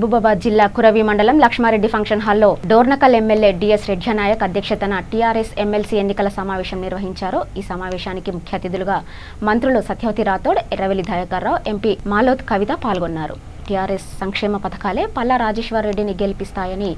మహబూబాబాద్ జిల్లా కురవి మండలం లక్ష్మారెడ్డి ఫంక్షన్ హాల్లో డోర్నకల్ ఎమ్మెల్యే డిఎస్ రెడ్జనాయక్ అధ్యక్షతన టీఆర్ఎస్ ఎమ్మెల్సీ ఎన్నికల సమావేశం నిర్వహించారు. ఈ సమావేశానికి ముఖ్య అతిథులుగా మంత్రులు సత్యవతి రాథోడ్, ఎర్రవెల్లి దయాకర్ రావు, ఎంపీ మాలోత్ కవిత పాల్గొన్నారు. టీఆర్ఎస్ సంక్షేమ పథకాలే పల్లా రాజేశ్వర్ రెడ్డిని గెలిపిస్తాయని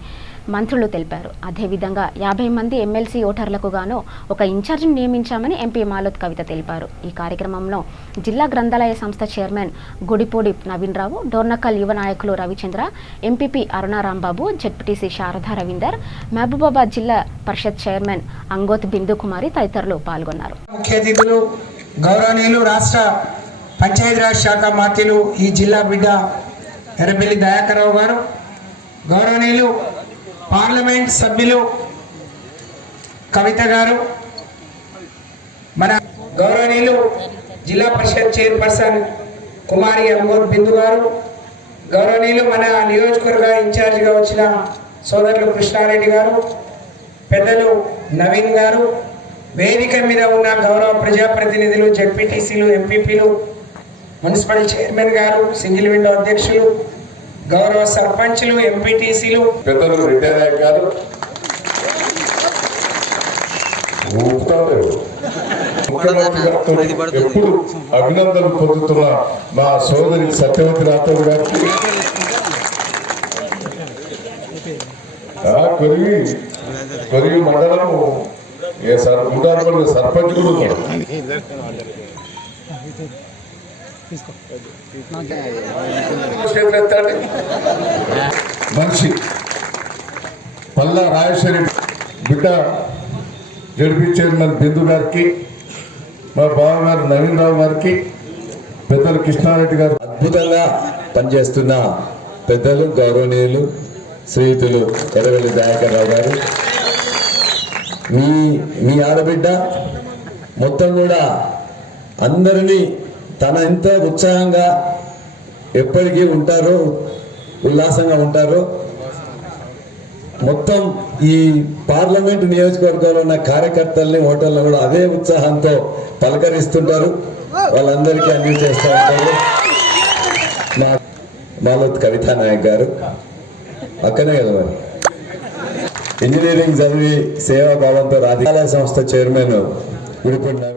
మంత్రులు తెలిపారు. అదేవిధంగా 50 మంది ఎమ్మెల్సీ ఓటర్లకు గాను ఒక ఇన్ఛార్జిని నియమించామని ఎంపీ మాలోత్ కవిత తెలిపారు. ఈ కార్యక్రమంలో జిల్లా గ్రంథాలయ సంస్థ చైర్మన్ గుడిపూడి నవీన్ రావు, డోర్నకల్ యువ నాయకులు రవిచంద్ర, ఎంపీపీ అరుణారాంబాబు, జెడ్పీటీసీ శారదా రవీందర్, మహబూబాబాద్ జిల్లా పరిషత్ చైర్మన్ అంగోత్ బిందు కుమారి తదితరులు పాల్గొన్నారు. ముఖ్య అతిథులు గౌరవనీయులు రాష్ట్ర పంచాయతీరాజ్ శాఖ మంత్రులు ఈ జిల్లా బిడ్డ ఎర్రబెల్లి దయాకర్ రావు గారు, గౌరవనీయులు పార్లమెంట్ సభ్యులు కవిత గారు, మన గౌరవనీయులు జిల్లా పరిషత్ చైర్పర్సన్ కుమారి అంగోత్ బిందు గారు, గౌరవనీయులు మన నియోజకవర్గ ఇన్ఛార్జిగా వచ్చిన సోదరులు కృష్ణారెడ్డి గారు, పెద్దలు నవీన్ గారు, వేదిక మీద ఉన్న గౌరవ ప్రజాప్రతినిధులు, జెడ్పీటీసీలు, ఎంపీపీలు, మున్సిపల్ చైర్మన్ గారు, సింగిల్ విండో అధ్యక్షులు, గౌరవ సర్పంచ్లు, ఎంపీటీసీలు, పెద్దలు రిటైర్ గారు, ఎప్పుడు అభినందనలు పొందుతున్న మా సోదరి సత్యవతి రాథోడ్ గారికి, కొరివి మండలము సర్పంచ్ కూడా ఉన్నాడు. మనిషి పల్లా రాజేశ్వరి బిడ్డ జడ్పీ చైర్మన్ బిందు గారికి, మా బావగారు నవీన్ రావు గారికి, పెద్దలు కృష్ణారెడ్డి గారు, అద్భుతంగా పనిచేస్తున్న పెద్దలు గౌరవనీయులు శ్రీయుతులు ఎర్రవెల్లి దయాకర్ రావు గారు, మీ ఆడబిడ్డ మొత్తం కూడా అందరినీ తన ఎంత ఉత్సాహంగా ఎప్పటికీ ఉంటారో, ఉల్లాసంగా ఉంటారో, మొత్తం ఈ పార్లమెంటు నియోజకవర్గంలో ఉన్న కార్యకర్తల్ని, ఓటర్లను కూడా అదే ఉత్సాహంతో పలకరిస్తుంటారు. వాళ్ళందరికీ అన్ని చేస్తూ ఉంటారు. మా మాలోత్ కవితా నాయక్ గారు అక్కనే కదా మరి ఇంజనీరింగ్ చదివి సేవాభావంతో రాజకీయ సంస్థ చైర్మన్ గుడిపూడి